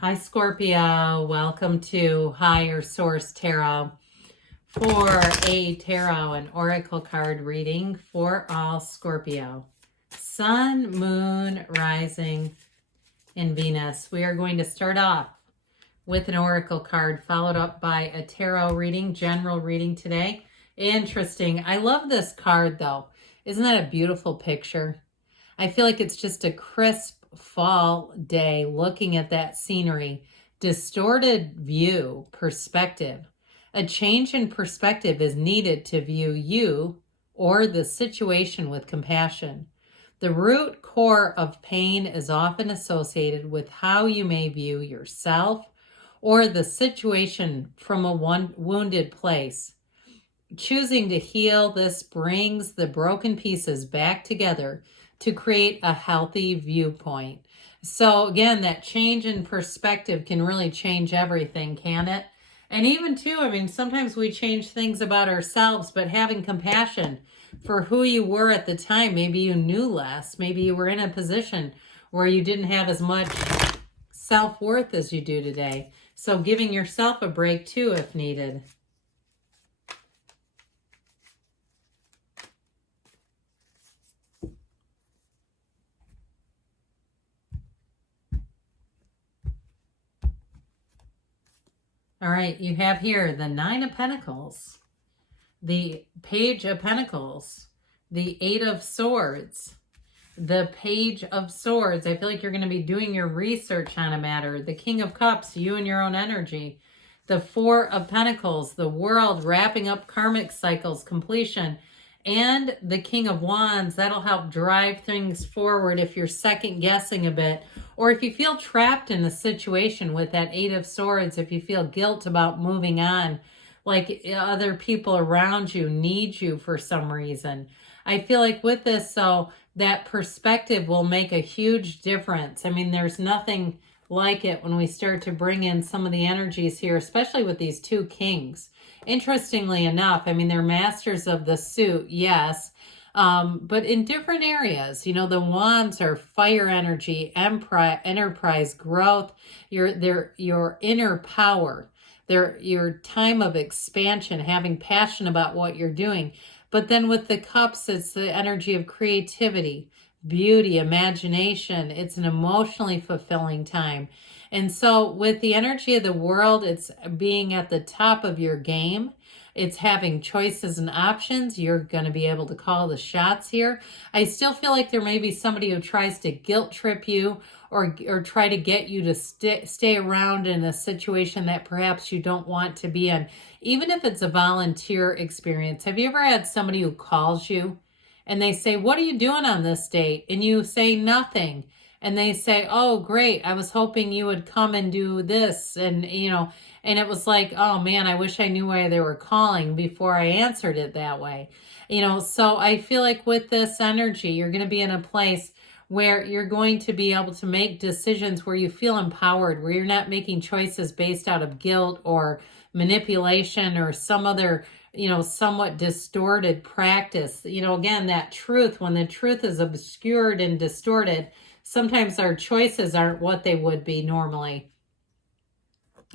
Hi, Scorpio. Welcome to Higher Source Tarot for a tarot and oracle card reading for all Scorpio. Sun, Moon, Rising, and Venus. We are going to start off with an oracle card followed up by a tarot reading, general reading today. Interesting. I love this card though. Isn't that a beautiful picture? I feel like it's just a crisp fall day looking at that scenery. Distorted view, perspective. A change in perspective is needed to view you or the situation with compassion. The root core of pain is often associated with how you may view yourself or the situation from a wounded place. Choosing to heal this brings the broken pieces back together to create a healthy viewpoint. So again, that change in perspective can really change everything, can it? And even too, I mean, sometimes we change things about ourselves, but having compassion for who you were at the time. Maybe you knew less. Maybe you were in a position where you didn't have as much self-worth as you do today. So giving yourself a break too, if needed. All right, you have here the Nine of Pentacles, the Page of Pentacles, the Eight of Swords, the Page of Swords. I feel like you're going to be doing your research on a matter. The King of Cups, you and your own energy. The Four of Pentacles, the World, wrapping up karmic cycles, completion. And the King of Wands, that'll help drive things forward if you're second guessing a bit. Or if you feel trapped in a situation with that Eight of Swords, if you feel guilt about moving on, like other people around you need you for some reason. I feel like with this, so that perspective will make a huge difference. I mean, there's nothing like it when we start to bring in some of the energies here, especially with these two kings. Interestingly enough, I mean, they're masters of the suit, yes, but in different areas. You know, the wands are fire energy, enterprise, growth, your inner power, your time of expansion, having passion about what you're doing. But then with the cups, it's the energy of creativity, beauty, imagination. It's an emotionally fulfilling time. And so with the energy of the world, it's being at the top of your game. It's having choices and options. You're going to be able to call the shots here. I still feel like there may be somebody who tries to guilt trip you or try to get you to stay around in a situation that perhaps you don't want to be in, even if it's a volunteer experience. Have you ever had somebody who calls you and they say, "What are you doing on this date?" And you say nothing. And they say, "Oh, great. I was hoping you would come and do this." And, you know, and it was like, oh man, I wish I knew why they were calling before I answered it that way. You know, so I feel like with this energy, you're going to be in a place where you're going to be able to make decisions where you feel empowered, where you're not making choices based out of guilt or manipulation or some other, you know, somewhat distorted practice. You know, again, that truth, when the truth is obscured and distorted, sometimes our choices aren't what they would be normally.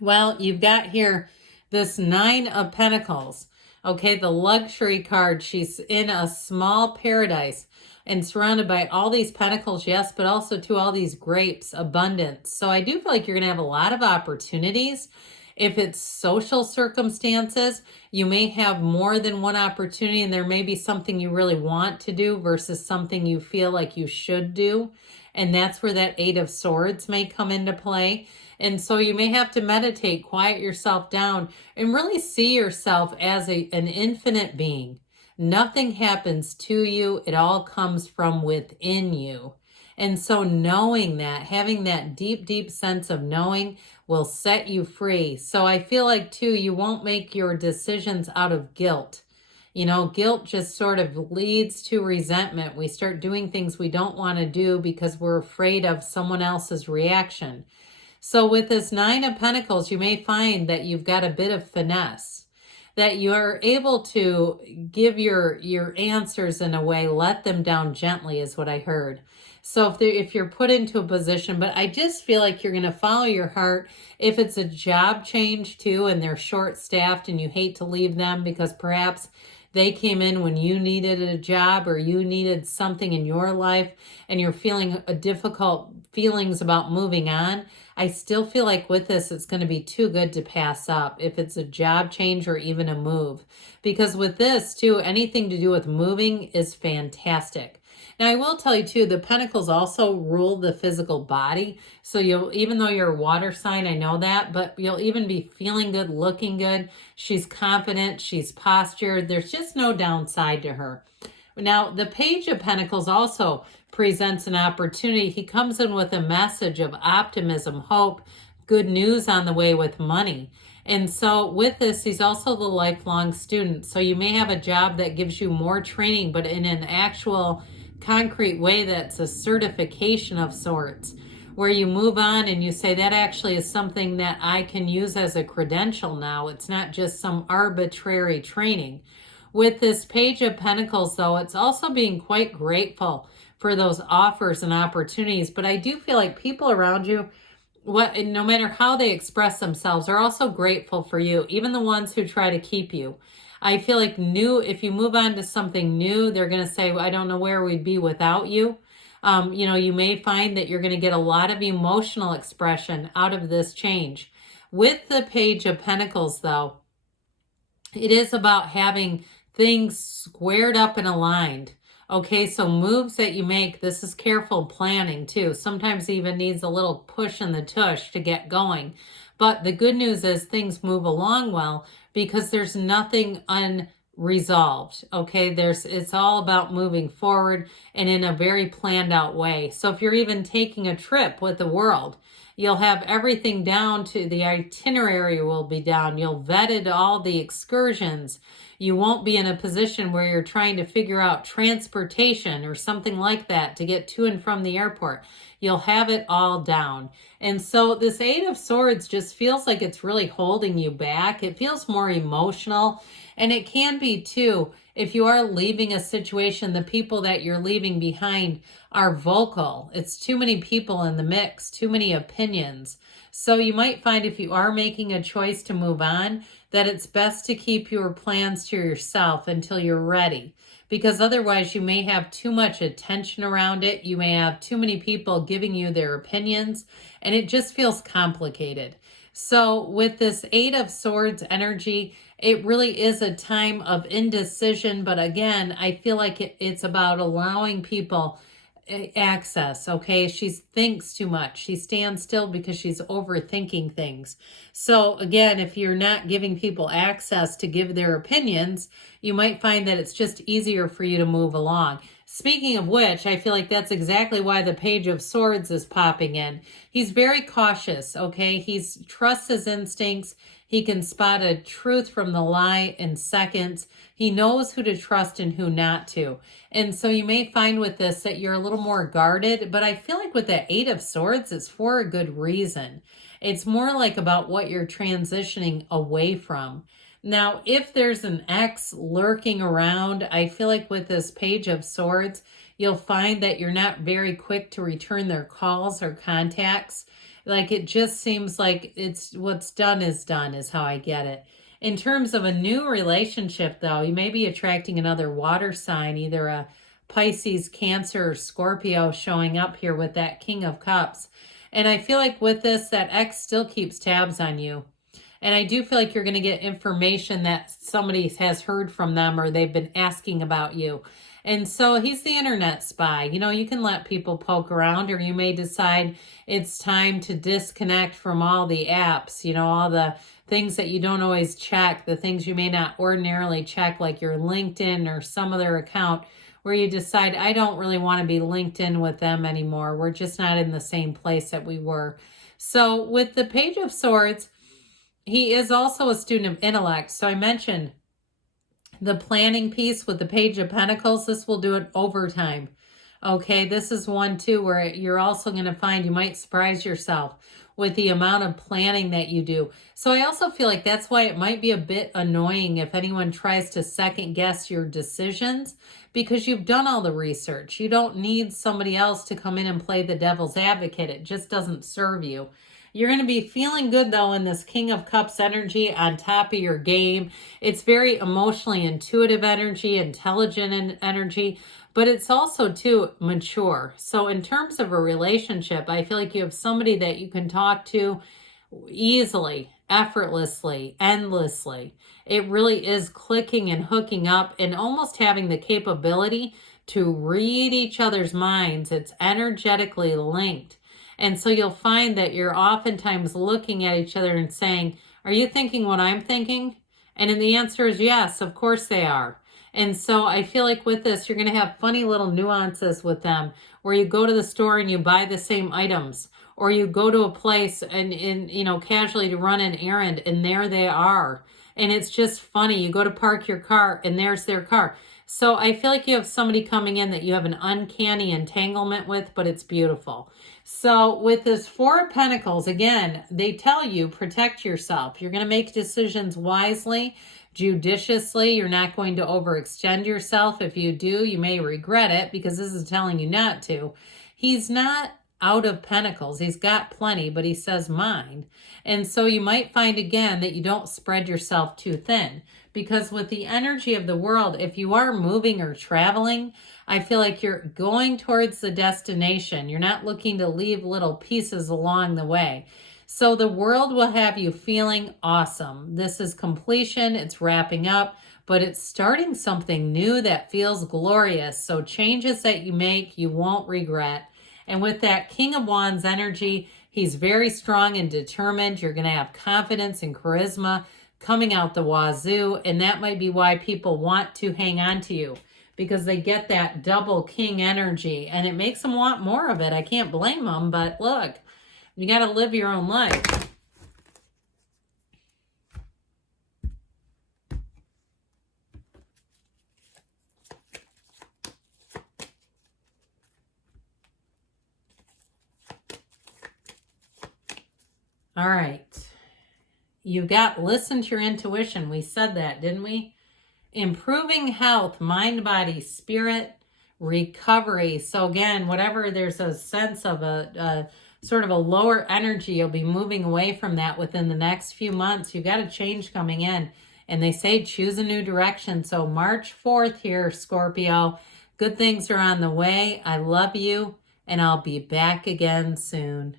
Well, you've got here this Nine of Pentacles. Okay, the luxury card. She's in a small paradise and surrounded by all these pentacles, yes, but also to all these grapes, abundance. So I do feel like you're going to have a lot of opportunities. If it's social circumstances, you may have more than one opportunity, and there may be something you really want to do versus something you feel like you should do. And that's where that Eight of Swords may come into play. And so you may have to meditate, quiet yourself down, and really see yourself as an infinite being. Nothing happens to you. It all comes from within you. And so knowing that, having that deep, deep sense of knowing will set you free. So I feel like, too, you won't make your decisions out of guilt. You know, guilt just sort of leads to resentment. We start doing things we don't want to do because we're afraid of someone else's reaction. So with this Nine of Pentacles, you may find that you've got a bit of finesse, that you are able to give your answers in a way, let them down gently is what I heard. So if you're put into a position, but I just feel like you're going to follow your heart. If it's a job change too, and they're short-staffed and you hate to leave them because perhaps they came in when you needed a job or you needed something in your life and you're feeling a difficult feelings about moving on, I still feel like with this, it's going to be too good to pass up if it's a job change or even a move. Because with this too, anything to do with moving is fantastic. Now, I will tell you too, the Pentacles also rule the physical body. So you'll, even though you're a water sign, I know that, but you'll even be feeling good, looking good. She's confident, she's postured. There's just no downside to her. Now, the Page of Pentacles also presents an opportunity. He comes in with a message of optimism, hope, good news on the way with money. And so with this, he's also the lifelong student. So you may have a job that gives you more training, but in an actual concrete way that's a certification of sorts, where you move on and you say that actually is something that I can use as a credential now. It's not just some arbitrary training. With this Page of Pentacles, though, it's also being quite grateful for those offers and opportunities. But I do feel like people around you, no matter how they express themselves, are also grateful for you, even the ones who try to keep you. I feel like if you move on to something new, they're going to say, well, I don't know where we'd be without you. You may find that you're going to get a lot of emotional expression out of this change. With the Page of Pentacles, though, it is about having things squared up and aligned. Okay, so moves that you make, this is careful planning too. Sometimes even needs a little push in the tush to get going. But the good news is things move along well because there's nothing unresolved. Okay, it's all about moving forward and in a very planned out way. So if you're even taking a trip with the world, you'll have everything down to the itinerary will be down. You'll vetted all the excursions. You won't be in a position where you're trying to figure out transportation or something like that to get to and from the airport. You'll have it all down. And so this Eight of Swords just feels like it's really holding you back. It feels more emotional. And it can be too, if you are leaving a situation, the people that you're leaving behind are vocal. It's too many people in the mix, too many opinions. So you might find if you are making a choice to move on, that it's best to keep your plans to yourself until you're ready. Because otherwise you may have too much attention around it. You may have too many people giving you their opinions, and it just feels complicated. So with this Eight of Swords energy, it really is a time of indecision. But again, I feel like it's about allowing people access. Okay, she thinks too much. She stands still because she's overthinking things. So again, if you're not giving people access to give their opinions, you might find that it's just easier for you to move along. Speaking of which, I feel like that's exactly why the Page of Swords is popping in. He's very cautious, okay? He trusts his instincts. He can spot a truth from the lie in seconds. He knows who to trust and who not to. And so you may find with this that you're a little more guarded, but I feel like with the Eight of Swords, it's for a good reason. It's more like about what you're transitioning away from. Now, if there's an ex lurking around, I feel like with this Page of Swords, you'll find that you're not very quick to return their calls or contacts. Like it just seems like it's what's done is how I get it. In terms of a new relationship, though, you may be attracting another water sign, either a Pisces, Cancer, or Scorpio showing up here with that King of Cups. And I feel like with this, that ex still keeps tabs on you. And I do feel like you're going to get information that somebody has heard from them or they've been asking about you. And so he's the internet spy. You know, you can let people poke around, or you may decide it's time to disconnect from all the apps, you know, all the things that you don't always check, the things you may not ordinarily check, like your LinkedIn or some other account, where you decide, I don't really want to be linked in with them anymore. We're just not in the same place that we were. So with the Page of Swords, he is also a student of intellect. So I mentioned the planning piece with the Page of Pentacles. This will do it overtime. Okay, this is one too where you're also going to find you might surprise yourself with the amount of planning that you do. So I also feel like that's why it might be a bit annoying if anyone tries to second guess your decisions, because you've done all the research. You don't need somebody else to come in and play the devil's advocate. It just doesn't serve you. You're going to be feeling good though in this King of Cups energy, on top of your game. It's very emotionally intuitive energy, intelligent energy, but it's also too mature. So in terms of a relationship, I feel like you have somebody that you can talk to easily, effortlessly, endlessly. It really is clicking and hooking up and almost having the capability to read each other's minds. It's energetically linked. And so you'll find that you're oftentimes looking at each other and saying, are you thinking what I'm thinking? And then the answer is yes, of course they are. And so I feel like with this, you're going to have funny little nuances with them where you go to the store and you buy the same items, or you go to a place and casually to run an errand and there they are. And it's just funny. You go to park your car and there's their car. So I feel like you have somebody coming in that you have an uncanny entanglement with, but it's beautiful. So with this Four of Pentacles, again, they tell you protect yourself. You're going to make decisions wisely, judiciously. You're not going to overextend yourself. If you do, you may regret it, because this is telling you not to. He's not out of pentacles. He's got plenty, but he says mine. And so you might find again that you don't spread yourself too thin, because with the energy of the world, if you are moving or traveling, I feel like you're going towards the destination. You're not looking to leave little pieces along the way. So the world will have you feeling awesome. This is completion. It's wrapping up, but it's starting something new that feels glorious. So changes that you make, you won't regret. And with that King of Wands energy, he's very strong and determined. You're going to have confidence and charisma coming out the wazoo. And that might be why people want to hang on to you, because they get that double king energy and it makes them want more of it. I can't blame them, but look, you got to live your own life. All right. You got listen to your intuition. We said that, didn't we? Improving health, mind, body, spirit, recovery. So again, whatever there's a sense of a sort of a lower energy, you'll be moving away from that within the next few months. You got a change coming in. And they say choose a new direction. So March 4th here, Scorpio. Good things are on the way. I love you, and I'll be back again soon.